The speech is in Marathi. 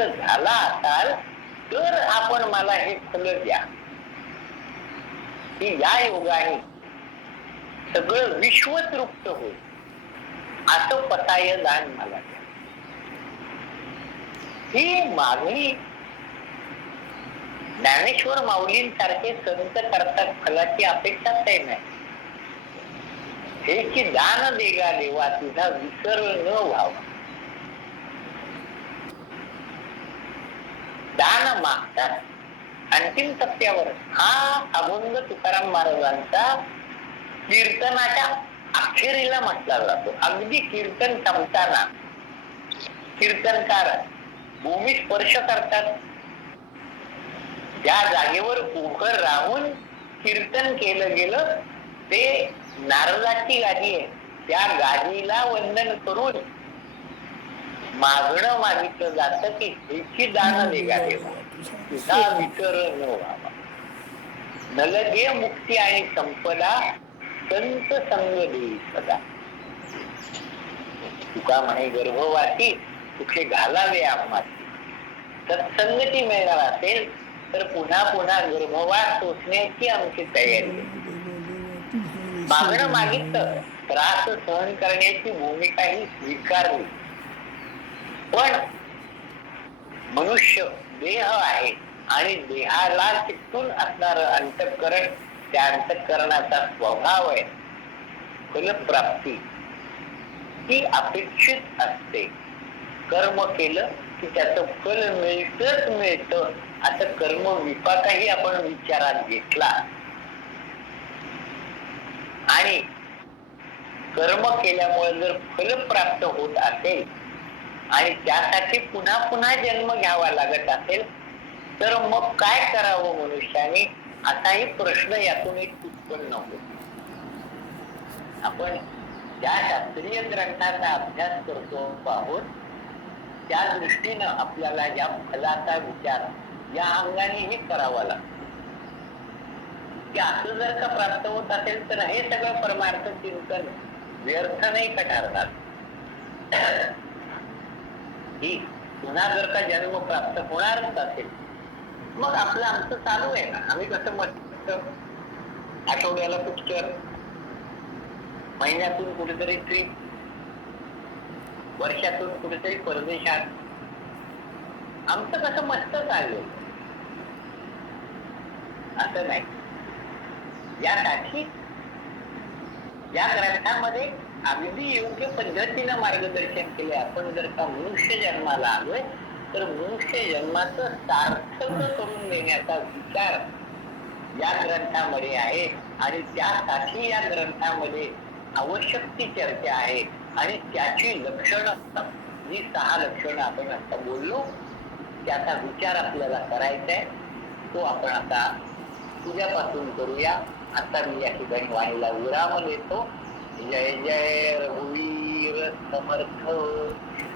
तृप्त झाला असाल तर आपण मला हे फल द्या, की या योगाने सगळं विश्व तृप्त होईल, असं पताय दान मला द्या. ही मागणी ज्ञानेश्वर माऊलींसारखे संत करतात, फलाची अपेक्षाच काही नाही. हे की दान देगा देवा तुझा विसर न व्हावा. दान मागतात. अंतिम टप्प्यावर हा अभंग तुकाराम महाराजांचा कीर्तनाच्या अखेरीला म्हटला जातो. अगदी कीर्तन संपताना कीर्तनकार भूमी स्पर्श करतात. ज्या जागेवर उभं राहून कीर्तन केलं गेलं ते नारदाची गादी आहे. त्या गादीला वंदन करून मागणं मागितलं जातं की ह्याची दान देगा देवा तुझा विसर न व्हावा. नलगे मुक्ती आणि संपदा संत संग देई सदा. तुका म्हणे गर्भवासी कुठे घालावे आम्हाला. सत्संगती मिळणार असेल तर पुन्हा पुन्हा गर्भवास सोसण्याची आमची तयारी. मागणं मागितलं, त्रास सहन करण्याची भूमिका ही स्वीकारली. पण मनुष्य देह आहे आणि देहाला चिकटून असणारं अंतःकरण, त्या अंतःकरणाचा स्वभाव आहे फलप्राप्ती, ती अपेक्षित असते. कर्म केलं की त्याचं फल मिळतच मिळतं, असं कर्म विपाकही आपण विचारात घेतला आणि कर्म केल्यामुळे जर फल प्राप्त होत असेल आणि त्यासाठी पुन्हा पुन्हा जन्म घ्यावा लागत असेल तर मग काय करावं मनुष्याने, असाही प्रश्न यातून एक उत्पन्न होतो. आपण ज्या शास्त्रीय ग्रंथाचा अभ्यास करतो आहोत त्या दृष्टीनं आपल्याला या फलाचा विचार या अंगानेही करावा लागतो की असं जर का प्राप्त होत असेल तर हे सगळं परमार्थ चिंतन व्यर्थ नाही का ठरणार. ही पुन्हा जर का जन्म प्राप्त होणारच असेल मग आपलं आमचं चालू आहे ना. आम्ही कसं मस्त आठवड्याला पिक्चर, महिन्यातून कुठेतरी ट्रिप, वर्षातून कुठेतरी परदेशात, आमचं कसं मस्त चाललंय. असं नाही. यासाठी या ग्रंथामध्ये अगदी योग्य पद्धतीनं मार्गदर्शन केले. आपण जर का मनुष्य जन्माला आलोय तर मनुष्य जन्माचं सार्थक करून देण्याचा विचार या ग्रंथामध्ये आहे आणि त्यासाठी या ग्रंथामध्ये आवश्यक ती चर्चा आहे आणि त्याची लक्षणं, जी 6 लक्षणं आपण आता बोललो त्याचा विचार आपल्याला करायचा आहे. तो आपण आता उद्यापासून करूया. आता मी या ठिकाणी वाणीला विराम देतो. जय जय रघुवीर समर्थ.